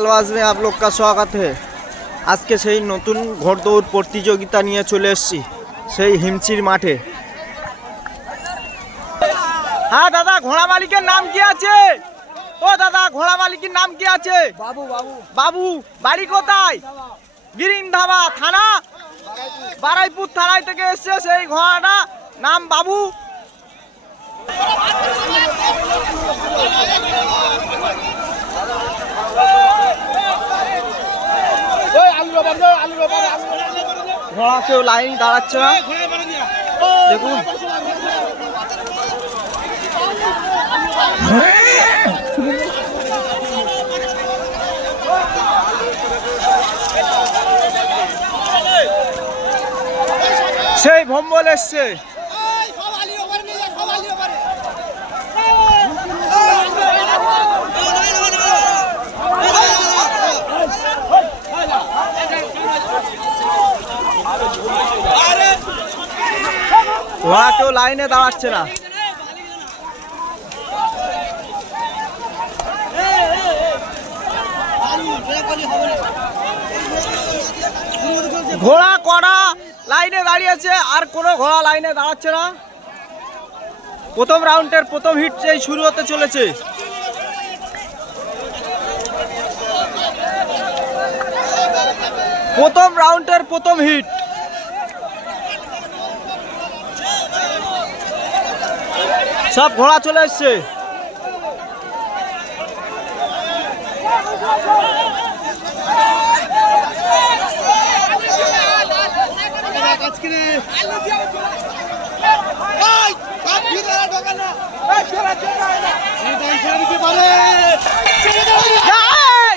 में आप लोग का स्वागत है। आज के সেই নতুন ঘোড়দৌড় প্রতিযোগিতা নিয়ে চলে এসেছি সেই হিমচির মাঠে। হ্যাঁ দাদা, ঘোড়া মালিকের নাম কি আছে? ও দাদা, ঘোড়া মালিকের নাম কি আছে? বাবু। বাবু বাবু, বাড়ি কোথায়? গিরিন্ধাবা থানা, বারাইপুর থানায় থেকে এসেছে সেই ঘোড়াটা, নাম বাবু। ঘোড়া কেউ লাইন দাঁড়াচ্ছে না, দেখুন। সেই ভম্বল এসছে। ঘোড়া কেউ লাইনে দাঁড়াচ্ছে না। ঘোড়া কড়া লাইনে দাঁড়িয়েছে, আর কোনো ঘোড়া লাইনে দাঁড়াচ্ছে না। প্রথম রাউন্ডের প্রথম হিট যেই শুরু হতে চলেছে। প্রথম রাউন্ডের প্রথম হিট। সব ঘোড়া চলে এসছে।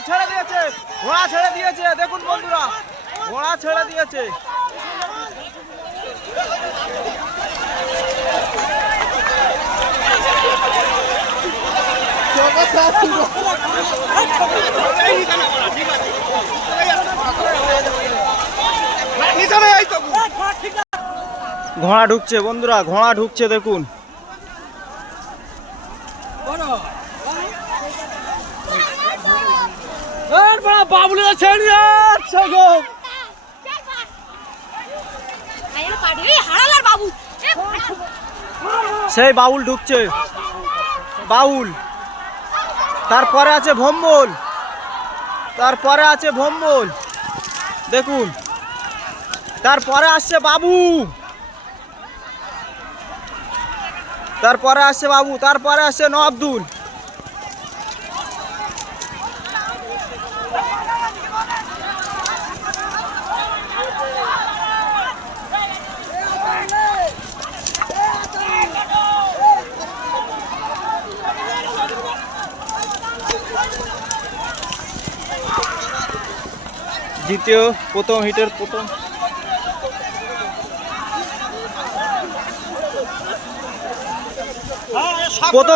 ছেড়ে দিয়েছে, ঘোড়া ছেড়ে দিয়েছে, দেখুন বন্ধুরা, ঘোড়া ছেড়ে দিয়েছে। ঘোড়া ঢুকছে বন্ধুরা, ঘোড়া ঢুকছে, দেখুন। সেই বাউল ঢুকছে, বাউল। তারপরে আছে ভম্বল, তারপরে আছে ভম্বল, দেখুন। তারপরে আসছে বাবু, তারপরে আসছে বাবু, তারপরে আসছে নওয়াবদুল। দ্বিতীয় প্রথম হিটের প্রথম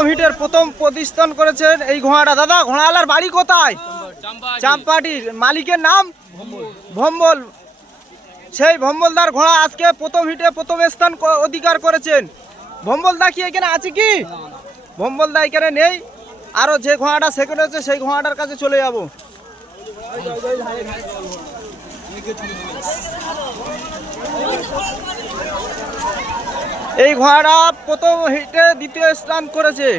হিটের প্রথম প্রতিষ্ঠান করেছেন এই ঘোড়াটা। দাদা, ঘোড়াওয়ালার বাড়ি কোথায়? চাম্পাটির। মালিকের নাম ভম্বল। সেই ভম্বলদার ঘোড়া আজকে প্রথম হিটে প্রথম স্থান অধিকার করেছেন। ভম্বলদা কি এখানে আছে কি? ভম্বলদা এখানে নেই। আরো যে ঘোড়াটা সেকেন্ড হয়েছে সেই ঘোড়াটার কাছে চলে যাব। এই ঘোড়াটা প্রথম হিটে দ্বিতীয় স্থান করেছে।